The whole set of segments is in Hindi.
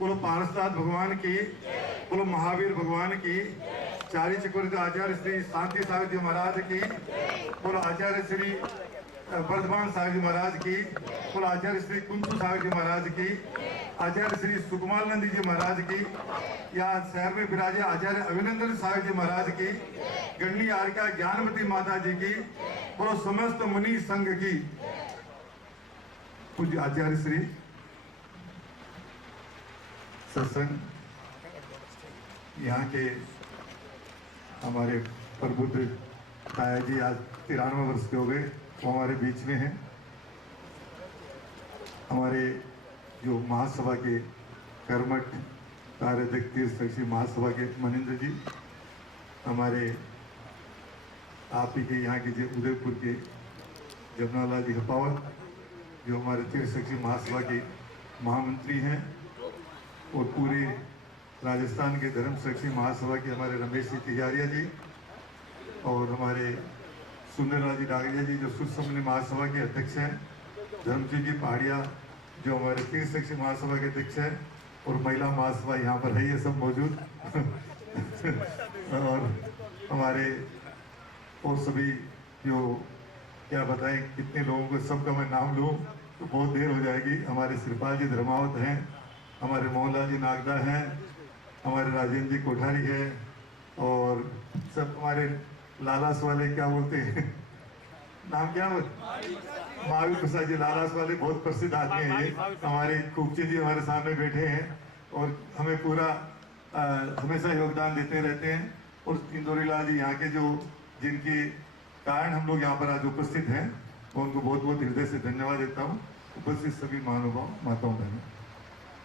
बोलो पारसनाथ भगवान की, बोलो महावीर भगवान की, चारी चक्रवर्ती आचार्य श्री शांति सागर जी महाराज की, बोलो आचार्य श्री वर्धमान सागर जी महाराज की, बोलो आचार्य श्री कुंचू सागर जी महाराज की, आचार्य श्री सुकुमानंद जी महाराज की, यहाँ शहर में विराजे आचार्य अभिनंदन सागर जी महाराज की, गणनी आर्का ज्ञानमती माता जी की, बोलो समस्त मुनि संघ की, पूज्य आचार्य श्री सत्संग यहाँ के हमारे प्रबुद्ध ताया जी आज 93 वर्ष के हो गए, वो हमारे बीच में हैं। हमारे जो महासभा के कर्मठ कार्याध्यक्ष तीर्थक्षी महासभा के मनिंद्र जी, हमारे आप ही के यहाँ के जो उदयपुर के जमनालाल जी हपावत, जो हमारे तीर्थक्षी महासभा के महामंत्री हैं, और पूरे राजस्थान के धर्मसाक्षी महासभा के हमारे रमेश जी तिजारिया जी, और हमारे सुंदरलाल जी डागरिया जी जो सुरसमनी महासभा के अध्यक्ष हैं, धर्मजी जी पहाड़िया जो हमारे तीर्थक्षी महासभा के अध्यक्ष हैं, और महिला महासभा यहाँ पर है, ये सब मौजूद और हमारे और सभी जो क्या बताएं कितने लोगों को सबका मैं नाम लूँ तो बहुत देर हो जाएगी। हमारे श्रीपाल जी धर्मावत हैं, हमारे मोहनलाल जी नागदा हैं, हमारे राजेंद्र जी कोठारी है, और सब हमारे लालास वाले क्या बोलते हैं नाम क्या बोलते महावीर प्रसाद जी लालास वाले बहुत प्रसिद्ध आदमी हैं। ये हमारे खूबची जी हमारे सामने बैठे हैं और हमें पूरा हमेशा योगदान देते रहते हैं। और इंदौरी लाल जी यहाँ के जो जिनके कारण हम लोग यहाँ पर आज उपस्थित हैं, मैं उनको बहुत बहुत हृदय से धन्यवाद देता हूँ। उपस्थित सभी महानुभाव माताओं बहनों,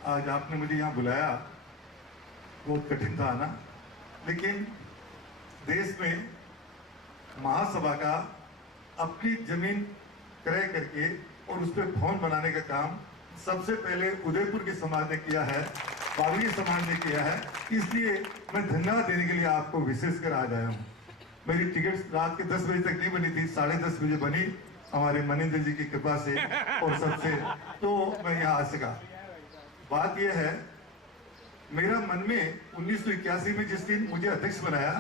आज आपने मुझे यहाँ बुलाया, बहुत कठिन था आना, लेकिन देश में महासभा का अपनी जमीन क्रय करके और उस पर भवन बनाने का काम सबसे पहले उदयपुर के समाज ने किया है, बागड़ी समाज ने किया है। इसलिए मैं धन्यवाद देने के लिए आपको विशेषकर आज आया हूँ। मेरी टिकट रात के 10 बजे तक नहीं बनी थी, 10:30 बजे बनी हमारे मनिंदर जी की कृपा से और सबसे, तो मैं यहाँ आ सका। बात यह है, मेरा मन में 1981 में जिस दिन मुझे अध्यक्ष बनाया,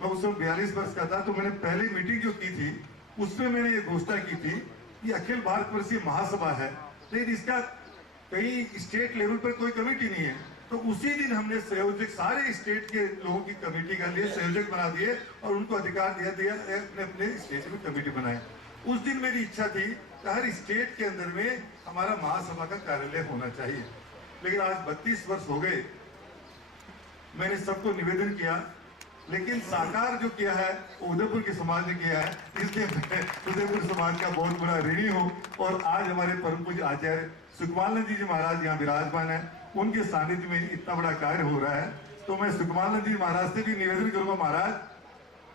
मैं उस समय 42 वर्ष का था, तो मैंने पहली मीटिंग जो की थी उसमें मैंने ये घोषणा की थी कि अखिल भारतवर्षीय महासभा है, लेकिन इसका कहीं स्टेट लेवल पर कोई कमेटी नहीं है। तो उसी दिन हमने संयोजक सारे स्टेट के लोगों की कमेटी का लिए संयोजक बना दिए और उनको अधिकार दिया अपने अपने स्टेट में कमेटी बनाए। उस दिन मेरी इच्छा थी कि हर स्टेट के अंदर में हमारा महासभा का कार्यालय होना चाहिए, लेकिन आज 32 वर्ष हो गए, मैंने सबको निवेदन किया, लेकिन साकार जो किया है वो उदयपुर के समाज ने किया है, इसलिए मैं उदयपुर समाज का बहुत बड़ा ऋणी हूँ। और आज हमारे परम पूज्य आचार्य सुकुमानंद जी महाराज यहाँ विराजमान है, उनके सानिध्य में इतना बड़ा कार्य हो रहा है, तो मैं सुकुमानंद जी महाराज से भी निवेदन करूंगा, महाराज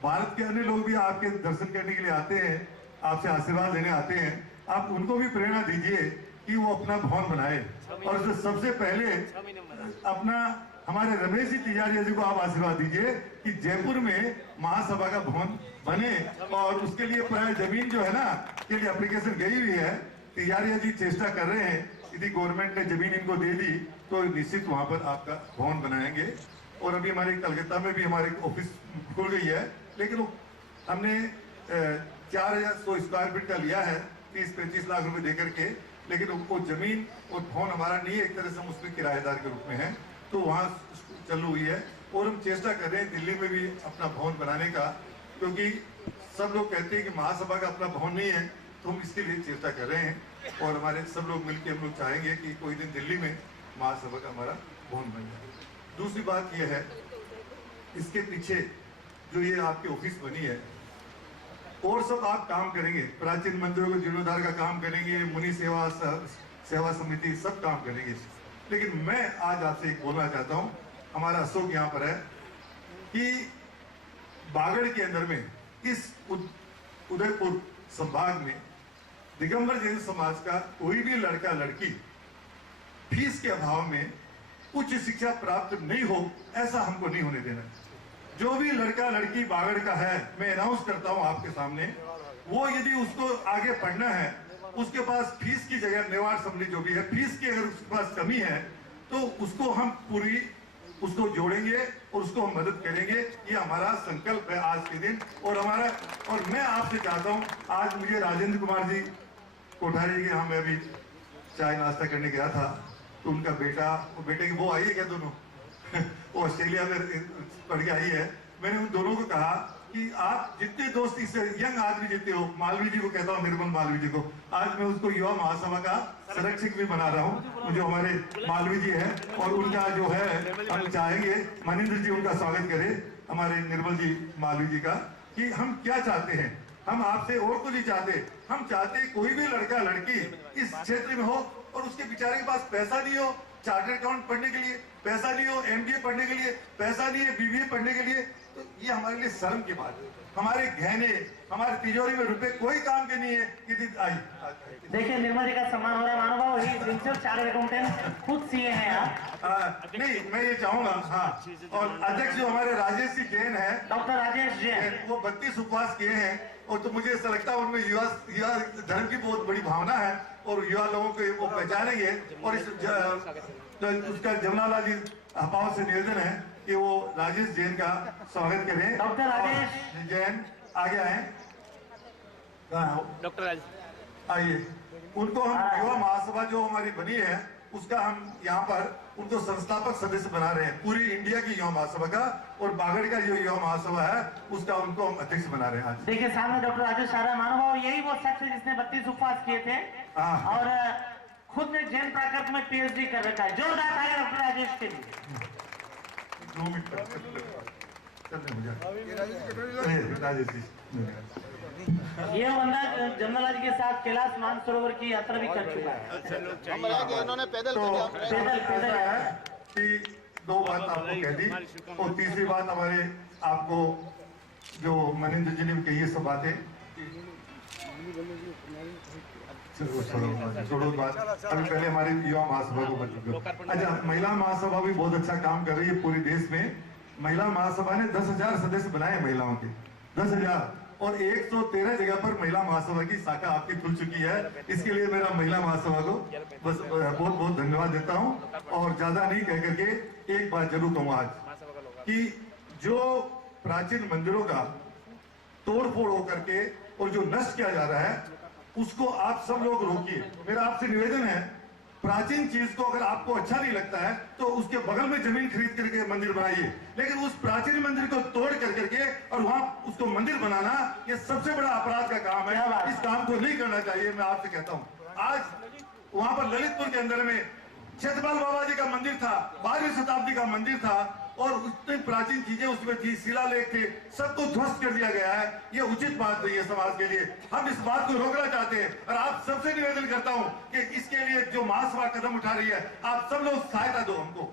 भारत के अन्य लोग भी आपके दर्शन करने के लिए आते हैं, आपसे आशीर्वाद लेने आते हैं, आप उनको भी प्रेरणा दीजिए कि वो अपना भवन बनाए। और सबसे पहले अपना हमारे रमेश जी तिजारिया जी को आप आशीर्वाद दीजिए कि जयपुर में महासभा का भवन बने, और उसके लिए प्राय जमीन जो है ना के लिए एप्लीकेशन गई हुई है, तिजारिया जी चेष्टा कर रहे हैं, यदि गवर्नमेंट ने जमीन इनको दे दी तो निश्चित वहां पर आपका भवन बनाएंगे। और अभी हमारे कलकत्ता में भी हमारे ऑफिस खुल गई है, लेकिन वो हमने 4100 स्क्वायर फीट का लिया है 30-35 लाख रुपए देकर के, लेकिन वो जमीन और भवन हमारा नहीं है, एक तरह से हम उसमें किराएदार के रूप में हैं, तो वहाँ चालू हुई है। और हम चेष्टा कर रहे हैं दिल्ली में भी अपना भवन बनाने का, क्योंकि सब लोग कहते हैं कि महासभा का अपना भवन नहीं है, तो हम इसके लिए चेष्टा कर रहे हैं। और हमारे सब लोग मिलकर हम लोग चाहेंगे कि कोई दिन दिल्ली में महासभा का हमारा भवन बन जाए। दूसरी बात यह है, इसके पीछे जो ये आपकी ऑफिस बनी है और सब आप काम करेंगे, प्राचीन मंदिरों को जीर्णोद्धार का काम करेंगे, मुनि सेवा समिति सब काम करेंगे, लेकिन मैं आज आपसे एक बोलना चाहता हूं, हमारा अशोक यहाँ पर है कि बागड़ के अंदर में इस उदयपुर संभाग में दिगंबर जैन समाज का कोई भी लड़का लड़की फीस के अभाव में उच्च शिक्षा प्राप्त नहीं हो, ऐसा हमको नहीं होने देना। जो भी लड़का लड़की बागड़ का है, मैं अनाउंस करता हूं आपके सामने, वो यदि उसको आगे पढ़ना है, उसके पास फीस की जगह नेवार समझी जो भी है, फीस की अगर उसके पास कमी है तो उसको हम पूरी उसको जोड़ेंगे और उसको हम मदद करेंगे। ये हमारा संकल्प है आज के दिन। और मैं आपसे चाहता हूं, आज मुझे राजेंद्र कुमार जी कोठारी के यहाँ मैं अभी चाय नाश्ता करने गया था, तो उनका बेटे की वो आई है क्या दोनों वो ऑस्ट्रेलिया में पढ़ के आई है। मैंने उन दोनों को कहा कि आप जितने दोस्त इस यंग आदमी जितने हो, मालवीय जी को कहता हूँ, निर्मल मालवीय जी को, आज मैं उसको युवा महासभा का संरक्षक भी बना रहा हूँ, जो हमारे मालवीय जी है। और उनका जो है हम चाहेंगे मनिंद्र जी उनका स्वागत करें, हमारे निर्मल जी मालवीय जी का, कि हम क्या चाहते हैं। हम आपसे और कुछ नहीं चाहते, हम चाहते कोई भी लड़का लड़की इस क्षेत्र में हो और उसके बेचारे के पास पैसा नहीं हो चार्टर्ड अकाउंट पढ़ने के लिए, पैसा नहीं हो एमबीए पढ़ने के लिए, पैसा नहीं है बीबीए पढ़ने के लिए, तो ये हमारे लिए शर्म की बात है। हमारे गहने, हमारे तिजोरी में रुपए कोई काम के नहीं है कि आई। देखिए निर्मल जी का सम्मान हो रहा है, महानुभाव ही प्रिंसिपल चार्टर्ड अकाउंटेंट खुद सीए हैं आप। नहीं, मैं ये चाहूंगा, हाँ, और अध्यक्ष जो हमारे राजेश जी जैन है, डॉक्टर राजेश जैन, वो 32 उपवास किए हैं। और तो मुझे ऐसा लगता है उनमें युवा धर्म की बहुत बड़ी भावना है और युवा लोगों को वो पहचानेंगे। और इस उसका जमुनालाल जी हपाव से निवेदन है कि वो राजेश जैन का स्वागत करें। डॉक्टर राजेश जैन आगे आए, डॉक्टर राजेश आइए। उनको हम युवा महासभा जो हमारी बनी है उसका हम यहाँ पर उनको संस्थापक सदस्य बना रहे हैं, पूरी इंडिया की युवा महासभा का, और बागड़ का जो युवा महासभा है उसका उनको हम अध्यक्ष बना रहे हैं आज। देखिए सामने डॉक्टर राजेश आ रहा है, महानुभाव यही वो शख्स है जिसने 32 उपवास किए थे और खुद ने जैन प्राकृत में पीएचडी कर रखा है। जोरदार तालियां डॉक्टर राजेश के लिए। 2 मिनट राजेश जी, ये बंदा जमुनालाल जी के साथ कैलाश मानसरोवर की यात्रा भी कर चुका है। इन्होंने पैदल पैदल है कि 2 बात आपको कह दी, और तीसरी बात हमारे आपको जो मनिंद्र जी ने भी कही है सब बातें, छोड़ो बात। अभी पहले हमारी युवा महासभा को बच्चों, अच्छा, महिला महासभा भी बहुत अच्छा काम कर रही है पूरे देश में। महिला महासभा ने 10,000 सदस्य बनाए महिलाओं के, 10,000, और 113 जगह पर महिला महासभा की शाखा आपकी खुल चुकी है। इसके लिए मेरा महिला महासभा को बस बहुत बहुत धन्यवाद देता हूं। और ज्यादा नहीं कह करके एक बात जरूर कहूँ आज कि जो प्राचीन मंदिरों का तोड़फोड़ होकर के और जो नष्ट किया जा रहा है उसको आप सब लोग रोकिए। मेरा आपसे निवेदन है, प्राचीन चीज को अगर आपको अच्छा नहीं लगता है तो उसके बगल में जमीन खरीद करके मंदिर बनाइए, लेकिन उस प्राचीन मंदिर को तोड़ करके और वहां उसको मंदिर बनाना ये सबसे बड़ा अपराध का काम है। इस काम को नहीं करना चाहिए। मैं आपसे कहता हूं, आज वहां पर ललितपुर के अंदर में छत्रपाल बाबा जी का मंदिर था, 12वीं शताब्दी का मंदिर था, और उतनी प्राचीन चीजें उसमें थी, शिलालेख थे, सबको ध्वस्त कर दिया गया है। ये उचित बात नहीं है समाज के लिए। हम इस बात को रोकना चाहते हैं और आप सबसे निवेदन करता हूं कि इसके लिए जो महासभा कदम उठा रही है आप सब लोग सहायता दो हमको।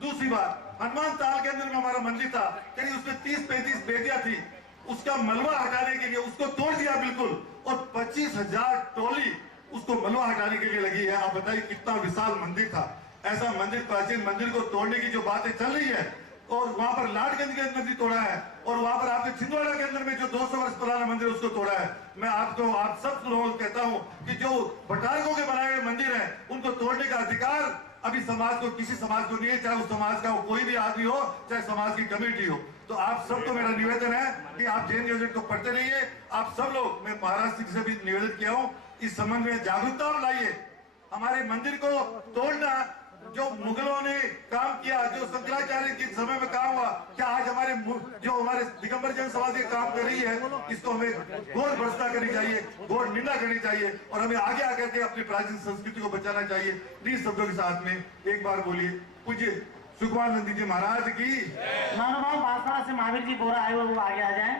दूसरी बात, हनुमान ताल के अंदर में हमारा मंदिर था, करीब उसमें 30-35 बेटियां थी, उसका मलबा हटाने के लिए उसको तोड़ दिया बिल्कुल, और 25,000 टोली उसको मलबा हटाने के लिए लगी है। आप बताइए कितना विशाल मंदिर था। ऐसा मंदिर, प्राचीन मंदिर को तोड़ने की जो बातें चल रही है, और वहां पर लाडगंज के मंदिर तोड़ा है, और वहां पर आपके छिंदवाड़ा के अंदर में जो 200 वर्ष पुराना मंदिर उसको तोड़ा है। मैं आपको, आप सब लोगों को कहता हूं कि जो भटारकों के बनाए हुए मंदिर है उनको तोड़ने का अधिकार अभी समाज को, किसी समाज को नहीं है, चाहे उस समाज का कोई भी आदमी हो, चाहे समाज की कमेटी हो। तो आप सबको मेरा निवेदन है कि आप जैन गजट को पढ़ते रहिए। आप सब लोग, मैं महाराष्ट्र से भी निवेदन किया हूं, इस संबंध में जागरूकता लाइए। हमारे मंदिर को तोड़ना, जो मुगलों ने काम किया, जो शंकराचार्य के समय में काम हुआ, क्या आज हमारे दिगंबर जैन समाज ये काम कर रही है, इसको हमें घोर भर्त्सना करनी चाहिए, घोर निंदा करनी चाहिए, और हमें आगे आकर के अपनी प्राचीन संस्कृति को बचाना चाहिए। प्लीज शब्दों के साथ में एक बार बोलिए, पूज्य सुकुमार नंदी जी महाराज की। महानुभाव बांसवाड़ा से महावीर जी बोरा आए हुए, वो आगे आ जाए।